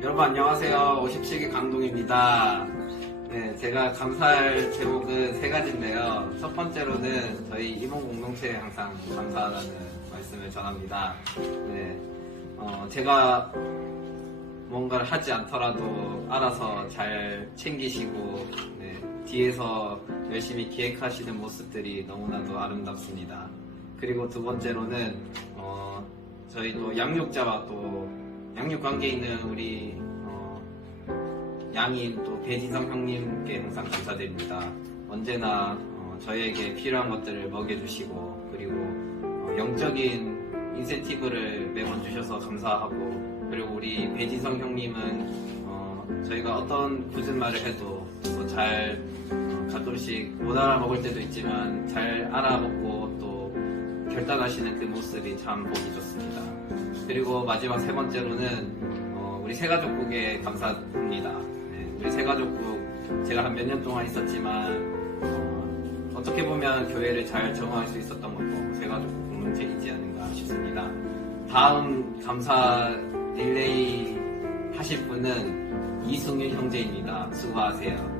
여러분 안녕하세요. 57기 강동입니다. 네, 제가 감사할 제목은 세 가지인데요. 첫 번째로는 저희 이몽 공동체에 항상 감사하다는 말씀을 전합니다. 네, 어, 제가 뭔가를 하지 않더라도 알아서 잘 챙기시고 네, 뒤에서 열심히 기획하시는 모습들이 너무나도 아름답습니다. 그리고 두 번째로는 어, 저희 또 양육자와 또 양육 관계에 있는 우리 어, 양인 또 배진성 형님께 항상 감사드립니다. 언제나 어, 저희에게 필요한 것들을 먹여주시고 그리고 어, 영적인 인센티브를 매번 주셔서 감사하고 그리고 우리 배진성 형님은 어, 저희가 어떤 굳은 말을 해도 뭐잘 어, 가끔씩 못 알아먹을 때도 있지만 잘 알아먹고 또 결단하시는 그 모습이 참 보기 좋습니다. 그리고 마지막 세 번째로는 어, 우리 세가족국에 감사합니다. 네, 우리 세가족국 제가 한 몇 년 동안 있었지만 어, 어떻게 보면 교회를 잘 정화할 수 있었던 것도 세가족국 공동체이지 않은가 싶습니다. 다음 감사 릴레이 하실 분은 이승윤 형제입니다. 수고하세요.